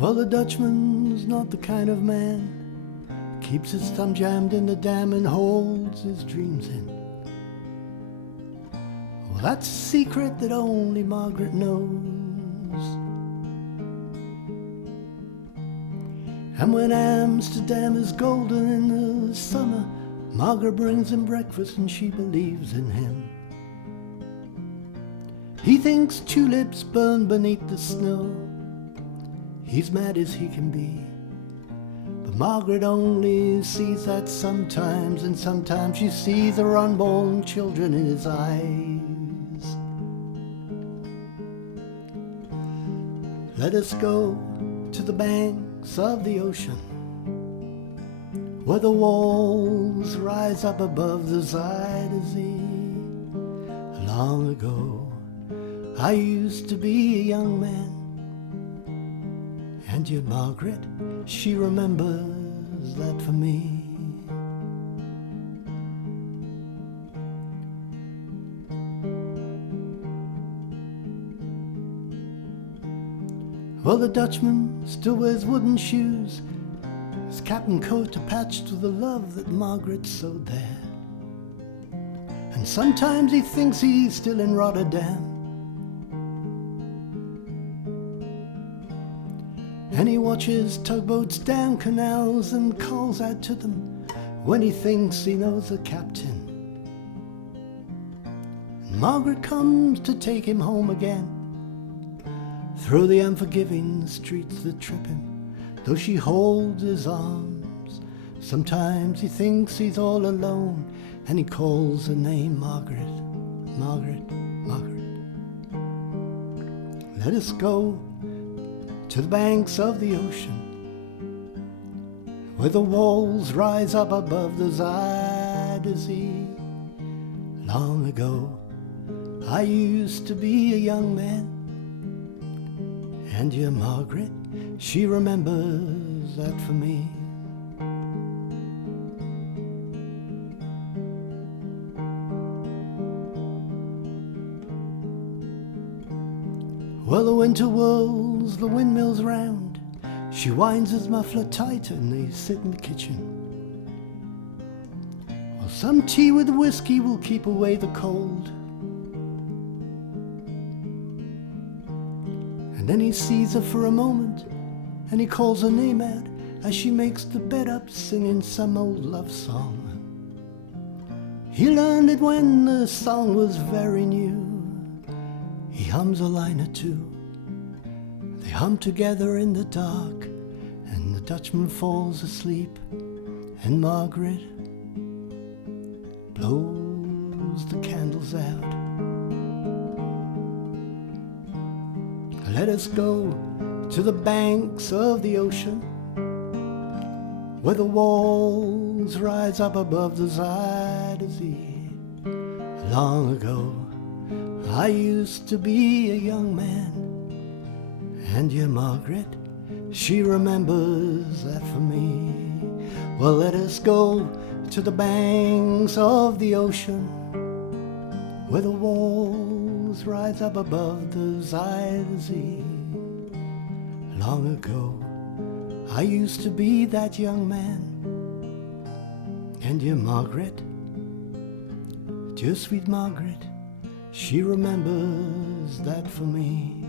Well, the Dutchman's not the kind of man keeps his thumb jammed in the dam and holds his dreams in. Well, that's a secret that only Margaret knows. And when Amsterdam is golden in the summer, Margaret brings him breakfast and she believes in him. He thinks tulips burn beneath the snow. He's mad as he can be, but Margaret only sees that sometimes, and sometimes she sees her unborn children in his eyes. Let us go to the banks of the ocean, where the walls rise up above the Zuyder Zee. Long ago, I used to be a young man, and yet Margaret, she remembers that for me. Well, the Dutchman still wears wooden shoes, his cap and coat are patched with the love that Margaret sewed there. And sometimes he thinks he's still in Rotterdam, and he watches tugboats down canals and calls out to them when he thinks he knows the captain. And Margaret comes to take him home again through the unforgiving streets that trip him, though she holds his arms. Sometimes he thinks he's all alone, and he calls her name Margaret, Margaret, Margaret. Let us go to the banks of the ocean, where the walls rise up above the Zuyder Zee. Long ago, I used to be a young man, and dear Margaret, she remembers that for me. Well, the winter whirls the windmills round, she winds his muffler tighter and they sit in the kitchen. Well, some tea with whiskey will keep away the cold. And then he sees her for a moment, and he calls her name out as she makes the bed up singing some old love song. He learned it when the song was very new. He hums a line or two. They hum together in the dark, and the Dutchman falls asleep, and Margaret blows the candles out. Let us go to the banks of the ocean, where the walls rise up above the Zuyder Zee. Long ago, I used to be a young man, and dear Margaret, she remembers that for me. Well, let us go to the banks of the ocean, where the walls rise up above the Zuyder Zee. Long ago, I used to be that young man, and dear Margaret, dear sweet Margaret, she remembers that for me.